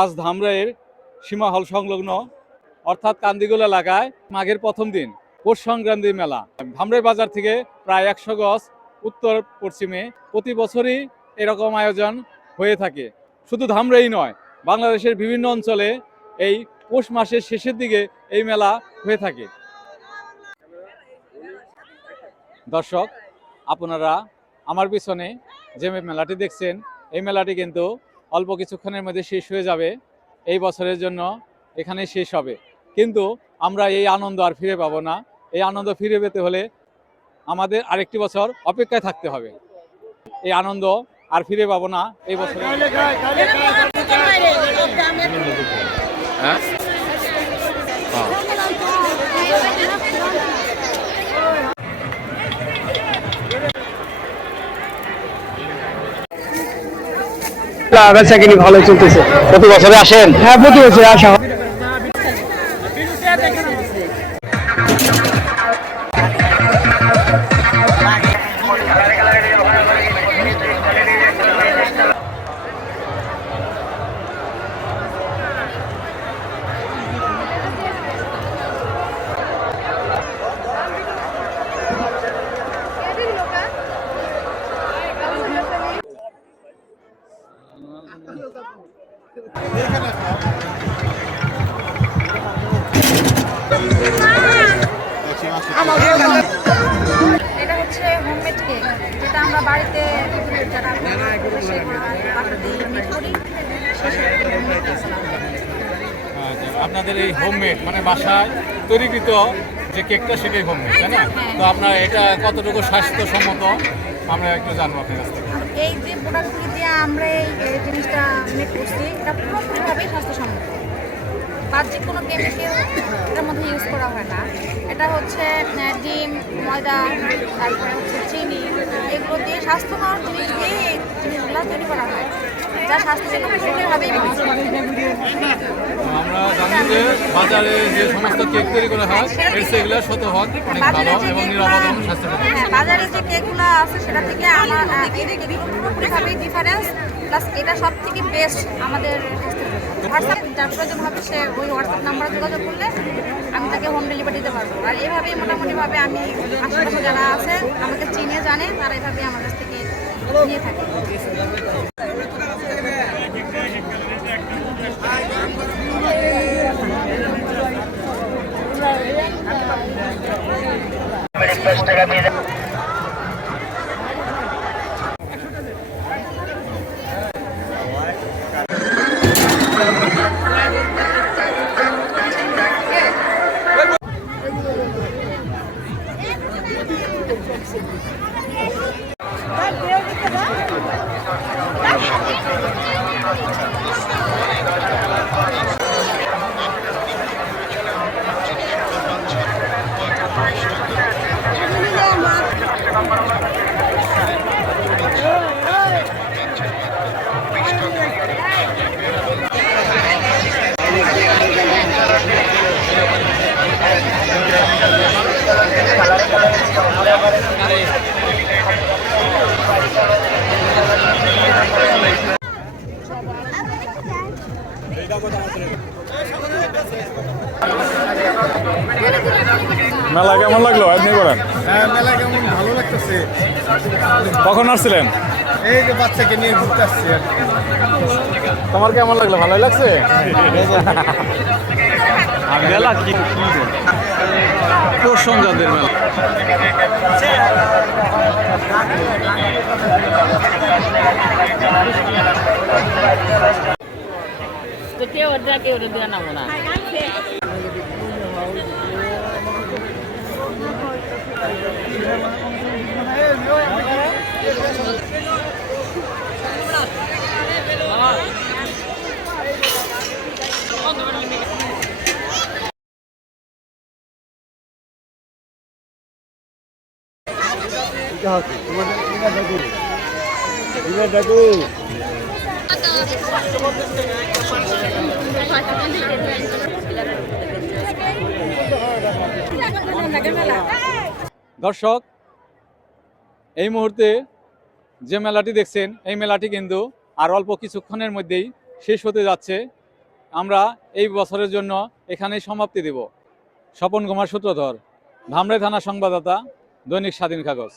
আজ ধামরাইয়ের সীমা হল সংলগ্ন, অর্থাৎ কান্দিগুল এলাকায় মাঘের প্রথম দিন, পৌষ সংক্রান্তি মেলা। ধামরাই বাজার থেকে প্রায় একশো গজ উত্তর পশ্চিমে প্রতি বছরই এরকম আয়োজন হয়ে থাকে। শুধু ধামরাই নয়, বাংলাদেশের বিভিন্ন অঞ্চলে এই পৌষ মাসের শেষের দিকে এই মেলা হয়ে থাকে। দর্শক, আপনারা আমার পিছনে যে মেলাটি দেখছেন, এই মেলাটি কিন্তু অল্প কিছুক্ষণের মধ্যে শেষ হয়ে যাবে। এই বছরের জন্য এখানে শেষ হবে। কিন্তু আমরা এই আনন্দ আর ফিরে পাবো না। এই আনন্দ ফিরে পেতে হলে আমাদের আরেকটি বছর অপেক্ষায় থাকতে হবে। এই আনন্দ আর ফিরে পাবো না এই বছরে। হ্যাঁ? বেচা কিনি ভালো চলতেছে। প্রতি বছরে আসেন? হ্যাঁ প্রতি বছরে আসা এটা হচ্ছে হোমমেড কেক যেটা আমরা বাড়িতে যারা মেড করি। আচ্ছা, আপনাদের এই হোমমেড মানে বাসায় তৈরিকৃত যে কেকটা সেটাই হোমমেড তাই না? তো আপনার এটা কতটুকু স্বাস্থ্যসম্মত? আমরা একটু জানব আপনার কাছ থেকে। এই যে প্রোডাক্টগুলি দিয়ে আমরা এই জিনিসটা মেক করছি, এটা পুরোপুরিভাবেই স্বাস্থ্যসম্মত। বাহ্যিক কোনো কেমিক্যাল এটার মধ্যে ইউজ করা হয় না। এটা হচ্ছে ডিম, ময়দা, তারপরে হচ্ছে চিনি, এগুলো দিয়ে স্বাস্থ্যকর জিনিস দিয়ে এই জিনিসগুলো তৈরি করা হয়। যা স্বাস্থ্যের জন্য পুরোপুরিভাবেই যে বাজারে যে সমস্ত কেক তৈরি করা হয় এর সেগুলো শতভাগ অনেক ভালো এবং নিরাপদ এবং স্বাস্থ্যকর। হ্যাঁ বাজারে যে কেকগুলো আছে সেটা থেকে আমার পুরোপুরিভাবেই ডিফারেন্স প্লাস এটা সব থেকে বেস্ট আমাদের হোয়াটসঅ্যাপ যার প্রয়োজন হবে সে ওই হোয়াটসঅ্যাপ নাম্বারে যোগাযোগ করলে আমি তাকে হোম ডেলিভারি দিতে পারব। আর এইভাবেই মোটামুটিভাবে আমি আশেপাশে যারা আছে আমাকে চিনে জানে তারা এইভাবেই আমার কাছ থেকে নিয়ে থাকে। মেলা কেমন লাগল? আপনি করেন হ্যাঁ মেলা কেমন? ভালো লাগতেছে। কখন আসছিলেন? এই যে বাচ্চাকে নিয়ে ঘুরতে আসছি আর কি। তোমার কেমন লাগল? ভালোই লাগছে? মেলা কি সংক্রান্তির মেলা। তো কেউ দিয়ে নামো না দর্শক, এই মুহূর্তে যে মেলাটি দেখছেন, এই মেলাটি কিন্তু আর অল্প কিছুক্ষণের মধ্যেই শেষ হতে যাচ্ছে। আমরা এই বছরের জন্য এখানেই সমাপ্তি দেব। স্বপন কুমার সূত্রধর ধামরাই থানা সংবাদদাতা, দৈনিক স্বাধীন কাগজ।